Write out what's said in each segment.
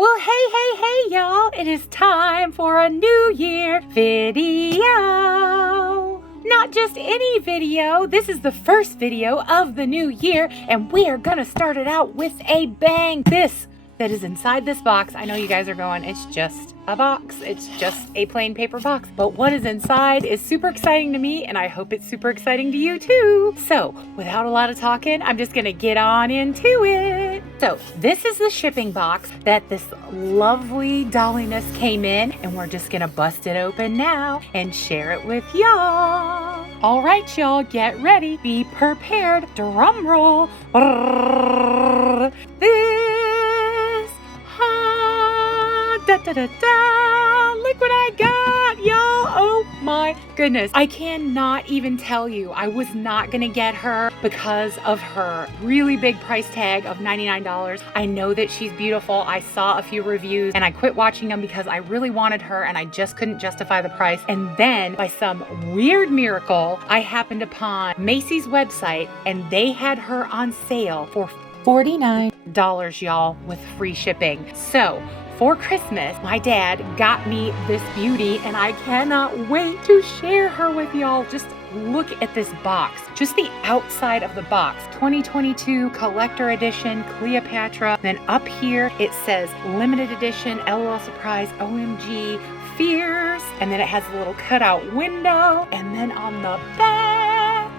Well, hey, y'all. It is time for a New Year video. Not just any video. This is the first video of the new year, and we are gonna start it out with a bang. This that is inside this box. I know you guys are going, it's just a box. It's just a plain paper box. But what is inside is super exciting to me, and I hope it's super exciting to you too. So without a lot of talking, I'm just gonna get on into it. So this is the shipping box that this lovely dolliness came in, and we're just gonna bust it open now and share it with y'all. All right, y'all, get ready. Be prepared. Drum roll. Look what I got, y'all. Oh my goodness. I cannot even tell you. I was not gonna get her because of her really big price tag of $99. I know that she's beautiful. I saw a few reviews and I quit watching them because I really wanted her and I just couldn't justify the price. And then by some weird miracle, I happened upon Macy's website and they had her on sale for $49, y'all, with free shipping. So for Christmas, my dad got me this beauty and I cannot wait to share her with y'all. Just look at this box, just the outside of the box. 2022 collector edition Cleopatra. Then up here it says limited edition LOL surprise OMG fierce. And then it has a little cutout window. And then on the back,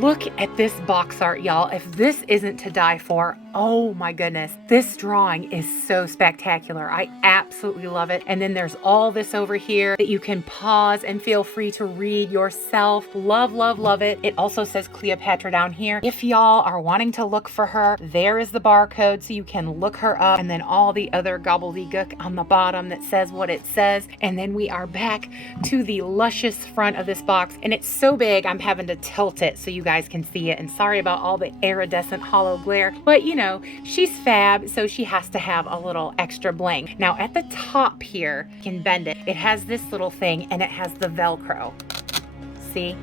look at this box art, y'all. If this isn't to die for, oh my goodness. This drawing is so spectacular. I absolutely love it. And then there's all this over here that you can pause and feel free to read yourself. Love, love, love it. It also says Cleopatra down here. If y'all are wanting to look for her, there is the barcode so you can look her up. And then all the other gobbledygook on the bottom that says what it says. And then we are back to the luscious front of this box. And it's so big, I'm having to tilt it so you guys can see it. And sorry about all the iridescent hollow glare, but you know, she's fab, so she has to have a little extra bling. Now at the top here, you can bend it. It has this little thing and it has the Velcro. See?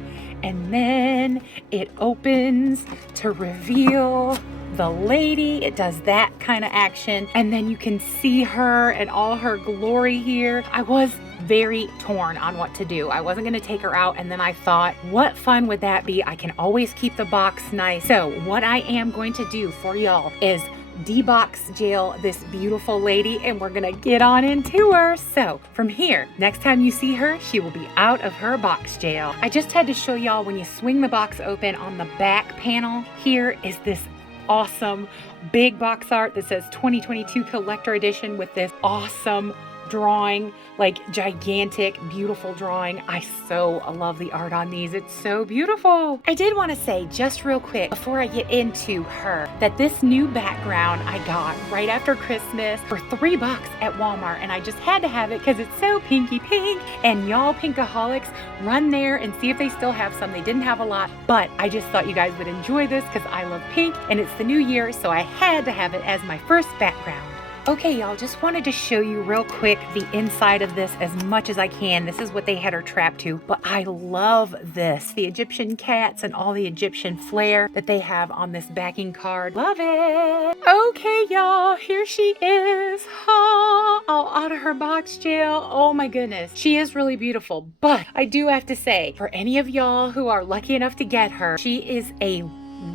And then it opens to reveal the lady. It does that kind of action. And then you can see her and all her glory here. I was very torn on what to do. I wasn't going to take her out, and then I thought, what fun would that be? I can always keep the box nice. So what I am going to do for y'all is debox jail this beautiful lady, and we're gonna get on into her. So from here, next time you see her, she will be out of her box jail. I just had to show y'all when you swing the box open on the back panel, here is this awesome big box art that says 2022 collector edition with this awesome drawing, like gigantic, beautiful drawing. I so love the art on these. It's so beautiful. I did want to say just real quick before I get into her that this new background I got right after Christmas for $3 at Walmart, and I just had to have it because it's so pinky pink. And y'all pinkaholics, run there and see if they still have some. They didn't have a lot, but I just thought you guys would enjoy this because I love pink and it's the new year, so I had to have it as my first background. Okay, y'all, just wanted to show you real quick the inside of this as much as I can. This is what they had her trapped to, but I love this. The Egyptian cats and all the Egyptian flair that they have on this backing card. Love it. Okay, y'all, here she is. Oh, all out of her box jail. Oh my goodness. She is really beautiful, but I do have to say, for any of y'all who are lucky enough to get her, she is a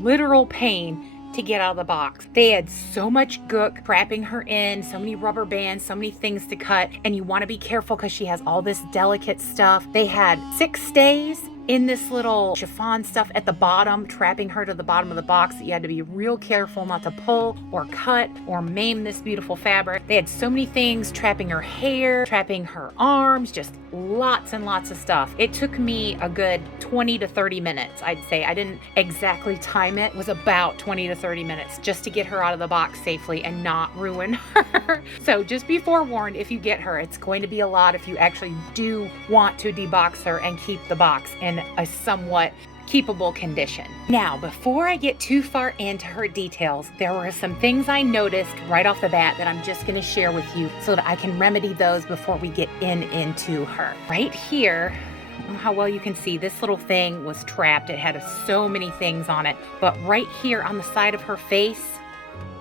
literal pain to get out of the box. They had so much gook trapping her in, so many rubber bands, so many things to cut, and you want to be careful because she has all this delicate stuff. They had 6 stays in this little chiffon stuff at the bottom, trapping her to the bottom of the box. You had to be real careful not to pull or cut or maim this beautiful fabric. They had so many things trapping her hair, trapping her arms, just lots and lots of stuff. It took me a good 20 to 30 minutes, I'd say. I didn't exactly time it. It was about 20 to 30 minutes just to get her out of the box safely and not ruin her. So just be forewarned, if you get her, it's going to be a lot if you actually do want to debox her and keep the box in a somewhat keepable condition. Now, before I get too far into her details, there were some things I noticed right off the bat that I'm just going to share with you so that I can remedy those before we get into her. Right here, I don't know how well you can see, this little thing was trapped. It had so many things on it, but right here on the side of her face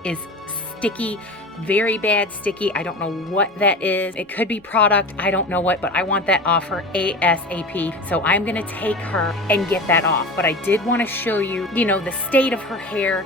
is sticky very bad sticky. I don't know what that is. It could be product, I don't know what, but I want that off her ASAP. So I'm gonna take her and get that off. But I did want to show you, the state of her hair.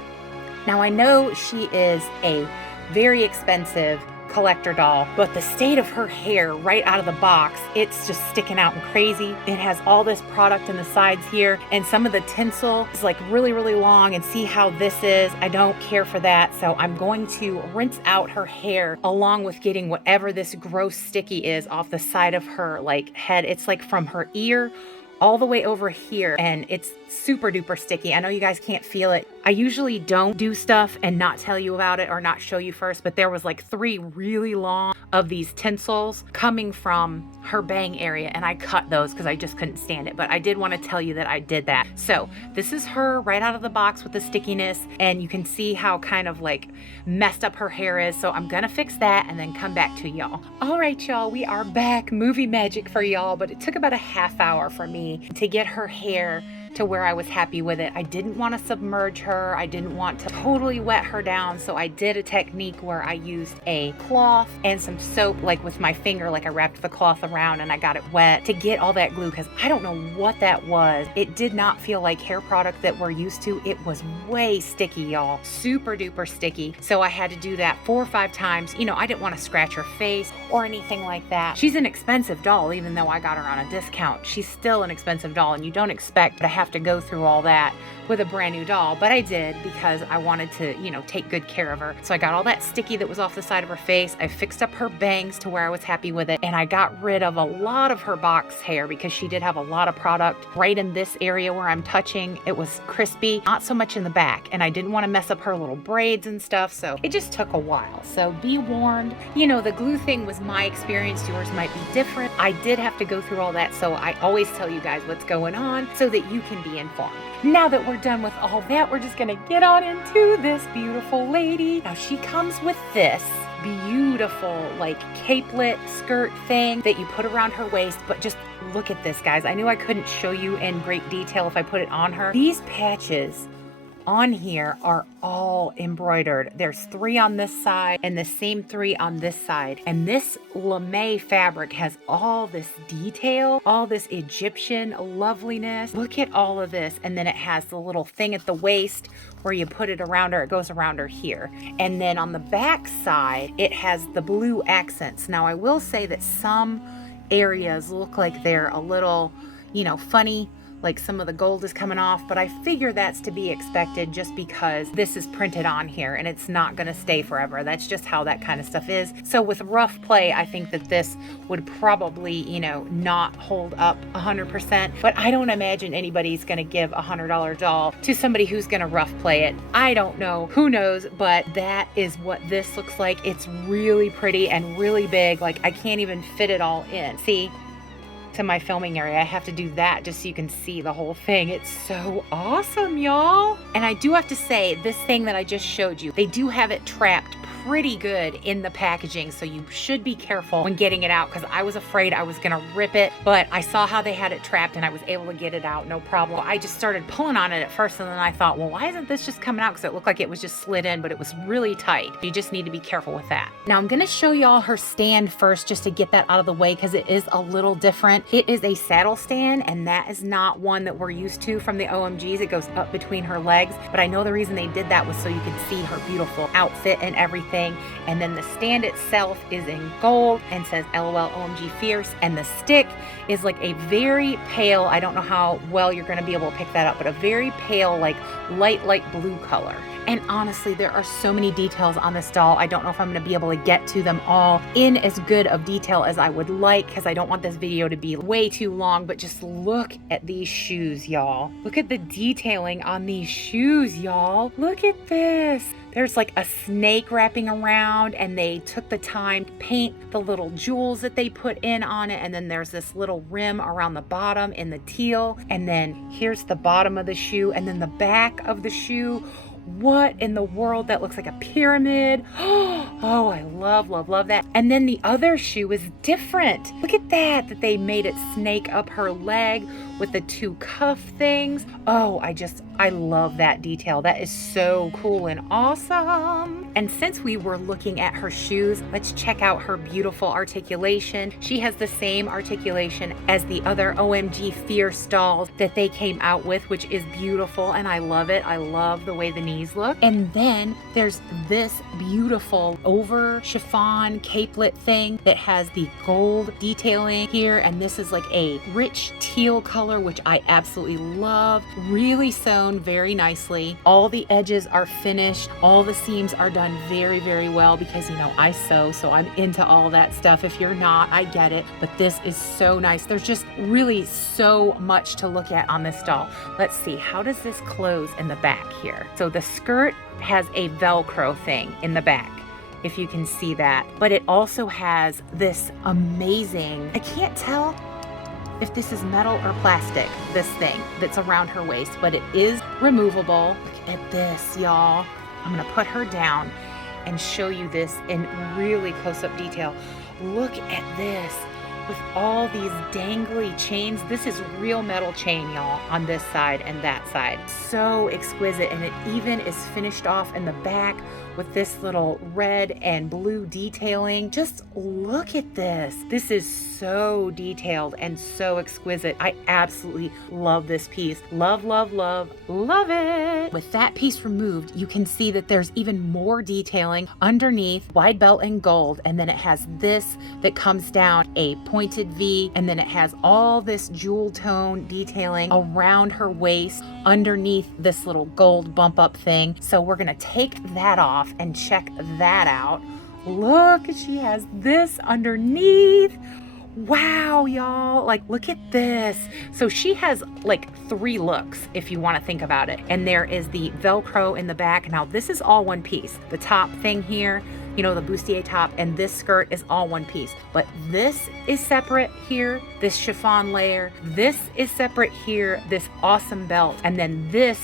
Now I know she is a very expensive collector doll, but the state of her hair right out of the box, it's just sticking out and crazy. It has all this product in the sides here, and some of the tinsel is like really, really long, and see how this is. I don't care for that, so I'm going to rinse out her hair along with getting whatever this gross sticky is off the side of her head. It's like from her ear all the way over here, and it's super duper sticky. I know you guys can't feel it. I usually don't do stuff and not tell you about it or not show you first, but there was like 3 really long of these tinsels coming from her bang area, and I cut those because I just couldn't stand it. But I did want to tell you that I did that. So this is her right out of the box with the stickiness, and you can see how kind of like messed up her hair is. So I'm gonna fix that and then come back to y'all. All right, y'all, we are back. Movie magic for y'all, but it took about a half hour for me to get her hair to where I was happy with it. I didn't want to submerge her. I didn't want to totally wet her down. So I did a technique where I used a cloth and some soap, like with my finger, like I wrapped the cloth around and I got it wet to get all that glue, because I don't know what that was. It did not feel like hair product that we're used to. It was way sticky, y'all. Super duper sticky. So I had to do that 4 or 5 times. I didn't want to scratch her face or anything like that. She's an expensive doll, even though I got her on a discount. She's still an expensive doll, and you don't expect to have to go through all that with a brand new doll, but I did because I wanted to, take good care of her. So I got all that sticky that was off the side of her face. I fixed up her bangs to where I was happy with it, and I got rid of a lot of her box hair because she did have a lot of product right in this area where I'm touching. It was crispy, not so much in the back, and I didn't want to mess up her little braids and stuff, so it just took a while. So be warned. The glue thing was my experience. Yours might be different. I did have to go through all that, so I always tell you guys what's going on so that you can be informed. Now that we're done with all that, we're just gonna get on into this beautiful lady. Now she comes with this beautiful capelet skirt thing that you put around her waist, but just look at this, guys. I knew I couldn't show you in great detail if I put it on her. These patches on here are all embroidered. There's 3 on this side and the same 3 on this side. And this lame fabric has all this detail, all this Egyptian loveliness. Look at all of this. And then it has the little thing at the waist where you put it around her. It goes around her here. And then on the back side, it has the blue accents. Now I will say that some areas look like they're a little, funny, like some of the gold is coming off, but I figure that's to be expected just because this is printed on here and it's not going to stay forever. That's just how that kind of stuff is. So with rough play, I think that this would probably, not hold up 100%, but I don't imagine anybody's going to give a $100 doll to somebody who's going to rough play it. I don't know, who knows, but that is what this looks like. It's really pretty and really big. Like I can't even fit it all in. See? To my filming area, I have to do that just so you can see the whole thing. It's so awesome, y'all. And I do have to say, this thing that I just showed you, they do have it trapped pretty good in the packaging, so you should be careful when getting it out, because I was afraid I was gonna rip it, but I saw how they had it trapped and I was able to get it out, no problem. I just started pulling on it at first, and then I thought, well, why isn't this just coming out? Because it looked like it was just slid in, but it was really tight. You just need to be careful with that. Now I'm gonna show y'all her stand first, just to get that out of the way, because it is a little different. It is a saddle stand, and that is not one that we're used to from the OMGs. It goes up between her legs, but I know the reason they did that was so you could see her beautiful outfit and everything. And then the stand itself is in gold and says LOL OMG Fierce, and the stick is like a very pale, I don't know how well you're going to be able to pick that up, but a very pale, like light blue color. And honestly, there are so many details on this doll. I don't know if I'm going to be able to get to them all in as good of detail as I would like, because I don't want this video to be way too long, but just look at these shoes, y'all. Look at the detailing on these shoes, y'all. Look at this. There's like a snake wrapping around, and they took the time to paint the little jewels that they put in on it. And then there's this little rim around the bottom in the teal. And then here's the bottom of the shoe, and then the back of the shoe. what in the world? That looks like a pyramid. Oh, I love, love, love that. And then the other shoe is different. Look at that they made it snake up her leg with the two cuff things. Oh, I love that detail. That is so cool and awesome. And since we were looking at her shoes, let's check out her beautiful articulation. She has the same articulation as the other OMG Fierce dolls that they came out with, which is beautiful, and I love it. I love the way the knees look. And then there's this beautiful over chiffon capelet thing that has the gold detailing here, and this is like a rich teal color, which I absolutely love. Really sewn very nicely. All the edges are finished. All the seams are done very, very well because, you know, I sew, so I'm into all that stuff. If you're not, I get it, but this is so nice. There's just really so much to look at on this doll. Let's see, how does this close in the back here? So the skirt has a Velcro thing in the back, if you can see that, but it also has this amazing, I can't tell if this is metal or plastic, this thing that's around her waist, but it is removable. Look at this, y'all. I'm gonna put her down and show you this in really close-up detail. Look at this with all these dangly chains. This is real metal chain, y'all, on this side and that side. So exquisite, and it even is finished off in the back with this little red and blue detailing. Just look at this. This is so detailed and so exquisite. I absolutely love this piece. Love, love, love, love it. With that piece removed, you can see that there's even more detailing underneath, wide belt in gold, and then it has this that comes down a pointed V, and then it has all this jewel tone detailing around her waist underneath this little gold bump up thing. So we're gonna take that off and check that out. Look, she has this underneath. Wow, y'all, like, look at this. So she has like 3 looks if you want to think about it. And there is the Velcro in the back. Now this is all one piece. The top thing here, you know, the bustier top, and this skirt is all one piece. But this is separate here, this chiffon layer. This is separate here, this awesome belt. And then this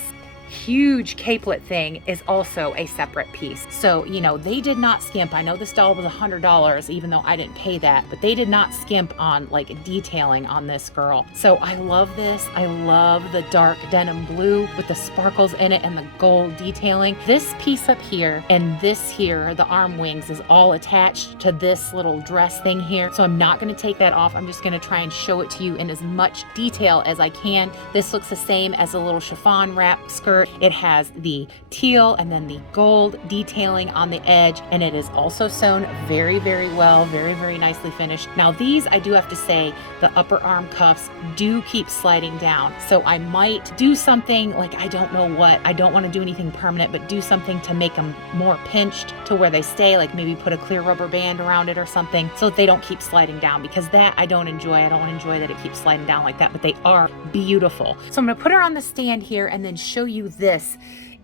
huge capelet thing is also a separate piece. So, you know, they did not skimp. I know this doll was $100, even though I didn't pay that, but they did not skimp on like detailing on this girl. So I love this. I love the dark denim blue with the sparkles in it and the gold detailing. This piece up here and this here, the arm wings, is all attached to this little dress thing here. So I'm not going to take that off. I'm just going to try and show it to you in as much detail as I can. This looks the same as a little chiffon wrap skirt. It has the teal and then the gold detailing on the edge, and it is also sewn very, very well, very, very nicely finished. Now these, I do have to say, the upper arm cuffs do keep sliding down. So I might do something like, I don't know what, I don't want to do anything permanent, but do something to make them more pinched to where they stay, like maybe put a clear rubber band around it or something so that they don't keep sliding down, because that I don't enjoy. I don't enjoy that it keeps sliding down like that, but they are beautiful. So I'm going to put her on the stand here and then show you this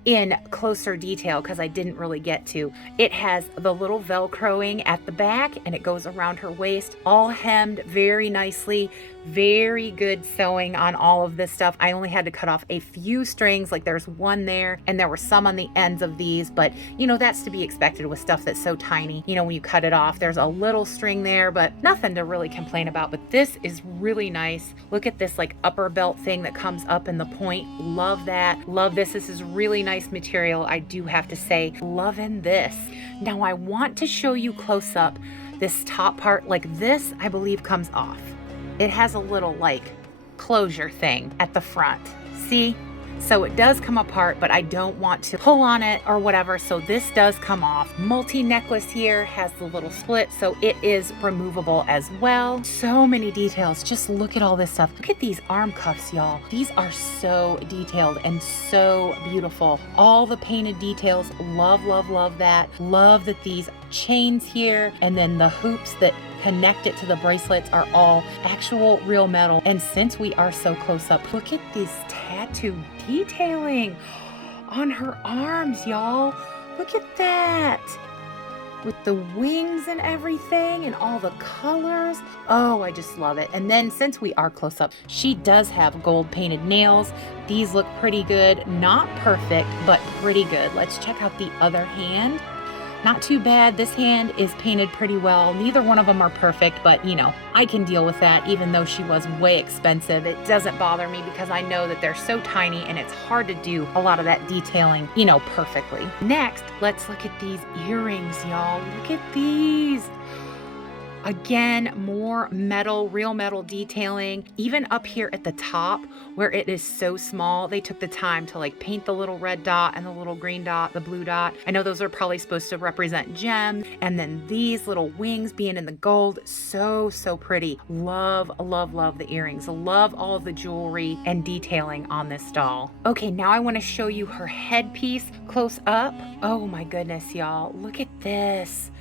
in closer detail because I didn't really get to. It has the little Velcroing at the back and it goes around her waist, all hemmed very nicely. Very good sewing on all of this stuff. I only had to cut off a few strings, like there's one there and there were some on the ends of these, but you know, that's to be expected with stuff that's so tiny. You know, when you cut it off, there's a little string there, but nothing to really complain about. But this is really nice. Look at this like upper belt thing that comes up in the point. Love that. Love this. This is really nice material, I do have to say. Loving this. Now I want to show you close up this top part. Like this, I believe comes off. It has a little like closure thing at the front. See? So it does come apart, but I don't want to pull on it or whatever. So this does come off. Multi-necklace here has the little split, so it is removable as well. So many details. Just look at all this stuff. Look at these arm cuffs, y'all. These are so detailed and so beautiful. All the painted details. Love, love, love that. Love that these chains here and then the hoops that connect it to the bracelets are all actual real metal. And since we are so close up, look at this tattoo detailing on her arms, y'all. Look at that. with the wings and everything and all the colors. Oh, I just love it. And then since we are close up, she does have gold painted nails. These look pretty good. Not perfect, but pretty good. Let's check out the other hand. Not too bad. This hand is painted pretty well. Neither one of them are perfect, but you know, I can deal with that even though she was way expensive. It doesn't bother me because I know that they're so tiny and it's hard to do a lot of that detailing, you know, perfectly. Next, let's look at these earrings, y'all. Look at these. Again, more metal, real metal detailing. Even up here at the top where it is so small, they took the time to like paint the little red dot and the little green dot, the blue dot. I know those are probably supposed to represent gems. And then these little wings being in the gold, so pretty. Love, love, love the earrings. Love all of the jewelry and detailing on this doll. Okay, now I want to show you her headpiece close up. Oh my goodness, y'all. Look at this.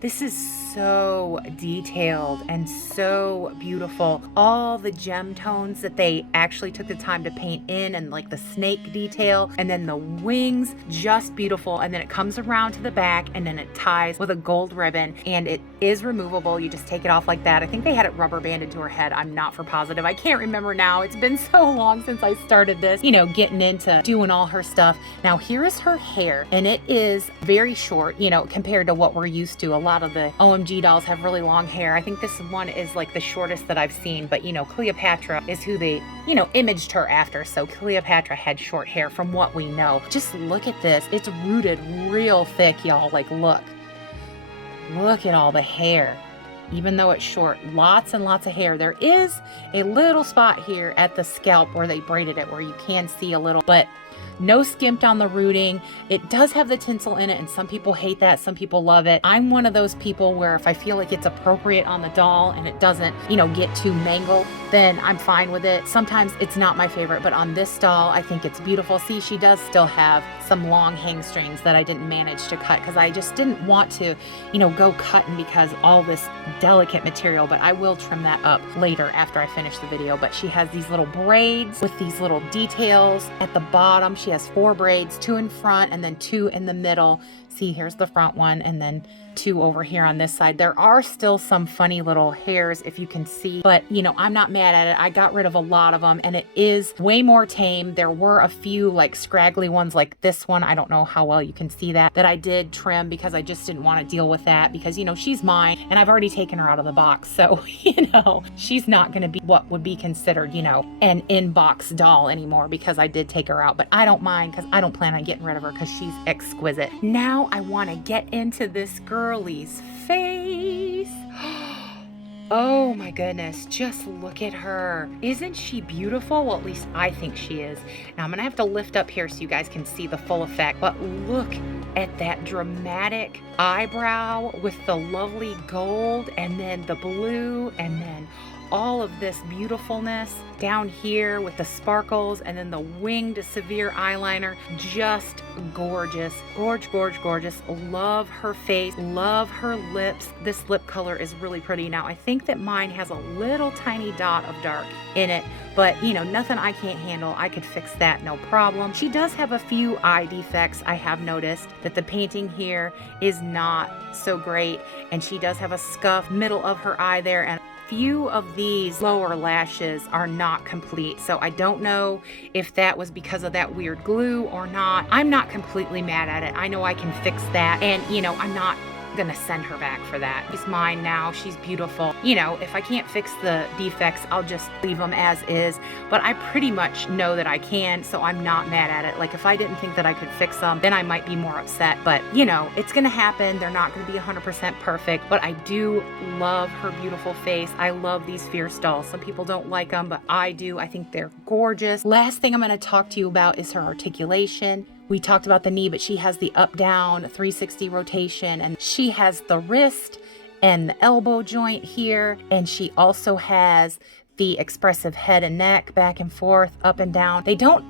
This is so detailed and so beautiful. All the gem tones that they actually took the time to paint in, and like the snake detail, and then the wings, just beautiful. And then it comes around to the back and then it ties with a gold ribbon, and it is removable. You just take it off like that. I think they had it rubber banded to her head. I'm not for positive. I can't remember now. It's been so long since I started this, you know, getting into doing all her stuff. Now here is her hair, and it is very short, you know, compared to what we're used to. A lot of the OMG dolls have really long hair. I think this one is like the shortest that I've seen, but you know, Cleopatra is who they, you know, imaged her after. So Cleopatra had short hair from what we know. Just look at this. It's rooted real thick, y'all. Like, look at all the hair. Even though it's short, lots and lots of hair. There is a little spot here at the scalp where they braided it where you can see a little, but no skimped on the rooting. It does have the tinsel in it, and some people hate that, some people love it. I'm one of those people where if I feel like it's appropriate on the doll and it doesn't, you know, get too mangled, then I'm fine with it. Sometimes it's not my favorite, but on this doll, I think it's beautiful. See, she does still have some long hang strings that I didn't manage to cut because I just didn't want to, you know, go cutting because all this delicate material, but I will trim that up later after I finish the video. But she has these little braids with these little details at the bottom. She has 4 braids, 2 in front and then 2 in the middle. See, here's the front one and then 2 over here on this side. There are still some funny little hairs if you can see, but you know, I'm not mad at it. I got rid of a lot of them and it is way more tame. There were a few like scraggly ones like this one. I don't know how well you can see that I did trim because I just didn't want to deal with that because, you know, she's mine and I've already taken her out of the box. So, you know, she's not going to be what would be considered, you know, an in-box doll anymore because I did take her out, but I don't mind because I don't plan on getting rid of her because she's exquisite. Now I want to get into this girlie's face. Oh my goodness, just look at her. Isn't she beautiful? Well, at least I think she is. Now I'm gonna have to lift up here so you guys can see the full effect, but look at that dramatic eyebrow with the lovely gold and then the blue and then all of this beautifulness down here with the sparkles and then the winged severe eyeliner. Just gorgeous. Gorgeous. Love her face. Love her lips. This lip color is really pretty. Now, I think that mine has a little tiny dot of dark in it, but you know, nothing I can't handle. I could fix that, no problem. She does have a few eye defects. I have noticed that the painting here is not so great, and she does have a scuff middle of her eye there, and few of these lower lashes are not complete. So I don't know if that was because of that weird glue or not. I'm not completely mad at it. I know I can fix that. And you know, I'm not gonna send her back for that. She's mine now. She's beautiful. You know, if I can't fix the defects, I'll just leave them as is. But I pretty much know that I can, so I'm not mad at it. Like if I didn't think that I could fix them, then I might be more upset. But you know, it's gonna happen. They're not gonna be 100% perfect, but I do love her beautiful face. I love these fierce dolls. Some people don't like them, but I do. I think they're gorgeous. Last thing I'm gonna talk to you about is her articulation. We talked about the knee, but she has the up-down 360 rotation, and she has the wrist and the elbow joint here, and she also has the expressive head and neck back and forth, up and down. They don't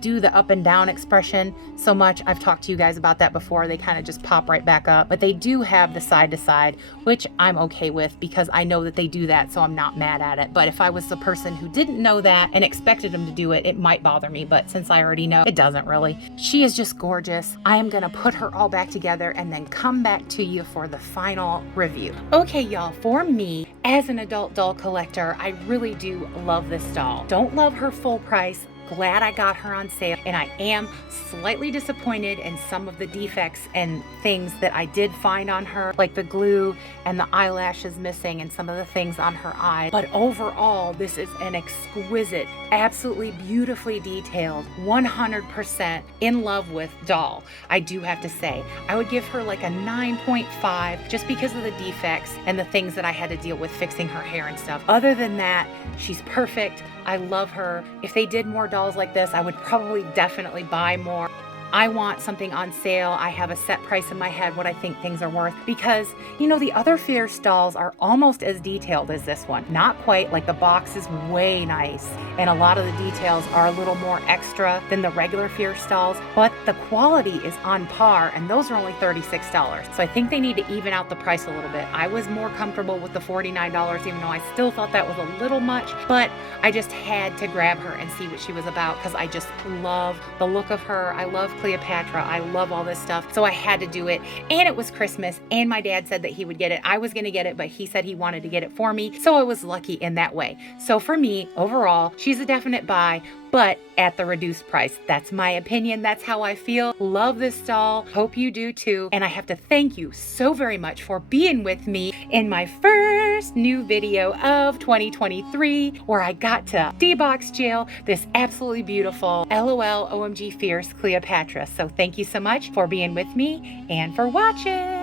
do the up and down expression so much. I've talked to you guys about that before. They kind of just pop right back up, but they do have the side to side, which I'm okay with because I know that they do that, so I'm not mad at it. But if I was the person who didn't know that and expected them to do it, it might bother me, but since I already know, it doesn't really. She is just gorgeous. I am gonna put her all back together and then come back to you for the final review. Okay, y'all, for me, as an adult doll collector, I really do love this doll. Don't love her full price. Glad I got her on sale, and I am slightly disappointed in some of the defects and things that I did find on her, like the glue and the eyelashes missing and some of the things on her eyes. But overall, this is an exquisite, absolutely beautifully detailed, 100% in love with doll. I do have to say, I would give her like a 9.5 just because of the defects and the things that I had to deal with fixing her hair and stuff. Other than that, she's perfect. I love her. If they did more dolls like this, I would probably definitely buy more. I want something on sale. I have a set price in my head, what I think things are worth, because, you know, the other Fierce dolls are almost as detailed as this one. Not quite, like the box is way nice, and a lot of the details are a little more extra than the regular Fierce dolls, but the quality is on par, and those are only $36. So I think they need to even out the price a little bit. I was more comfortable with the $49, even though I still thought that was a little much, but I just had to grab her and see what she was about, because I just love the look of her. I love Cleopatra. I love all this stuff. So I had to do it. And it was Christmas, and my dad said that he would get it. I was going to get it, but he said he wanted to get it for me. So I was lucky in that way. So for me, overall, she's a definite buy, but at the reduced price. That's my opinion. That's how I feel. Love this doll. Hope you do too. And I have to thank you so very much for being with me in my first new video of 2023, where I got to debox jail this absolutely beautiful LOL OMG Fierce Cleopatra. So thank you so much for being with me and for watching.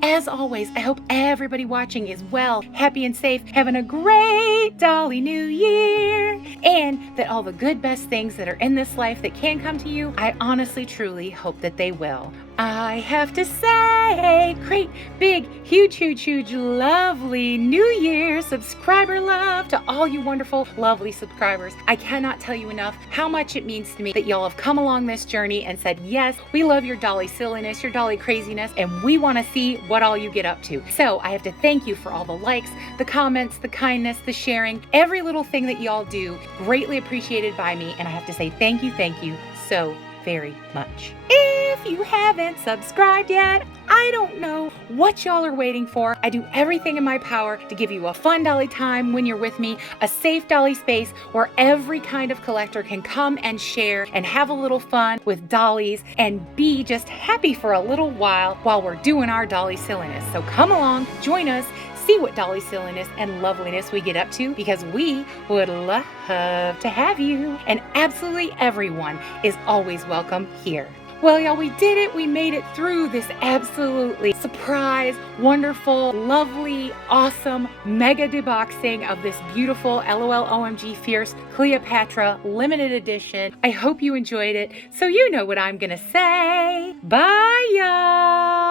As always, I hope everybody watching is well, happy and safe, having a great Dolly New Year, and that all the good, best things that are in this life that can come to you, I honestly, truly hope that they will. I have to say, great, big, huge, lovely New Year subscriber love to all you wonderful, lovely subscribers. I cannot tell you enough how much it means to me that y'all have come along this journey and said, yes, we love your Dolly silliness, your Dolly craziness, and we want to see what all you get up to. So I have to thank you for all the likes, the comments, the kindness, the sharing, every little thing that y'all do, greatly appreciated by me, and I have to say thank you so very much. If you haven't subscribed yet, I don't know what y'all are waiting for. I do everything in my power to give you a fun Dolly time when you're with me, a safe Dolly space where every kind of collector can come and share and have a little fun with dollies and be just happy for a little while we're doing our Dolly silliness. So come along, join us, see what Dolly silliness and loveliness we get up to, because we would love to have you. And absolutely everyone is always welcome here. Well, y'all, we did it. We made it through this absolutely surprise, wonderful, lovely, awesome, mega deboxing of this beautiful LOL OMG Fierce Cleopatra limited edition. I hope you enjoyed it. So you know what I'm going to say. Bye, y'all.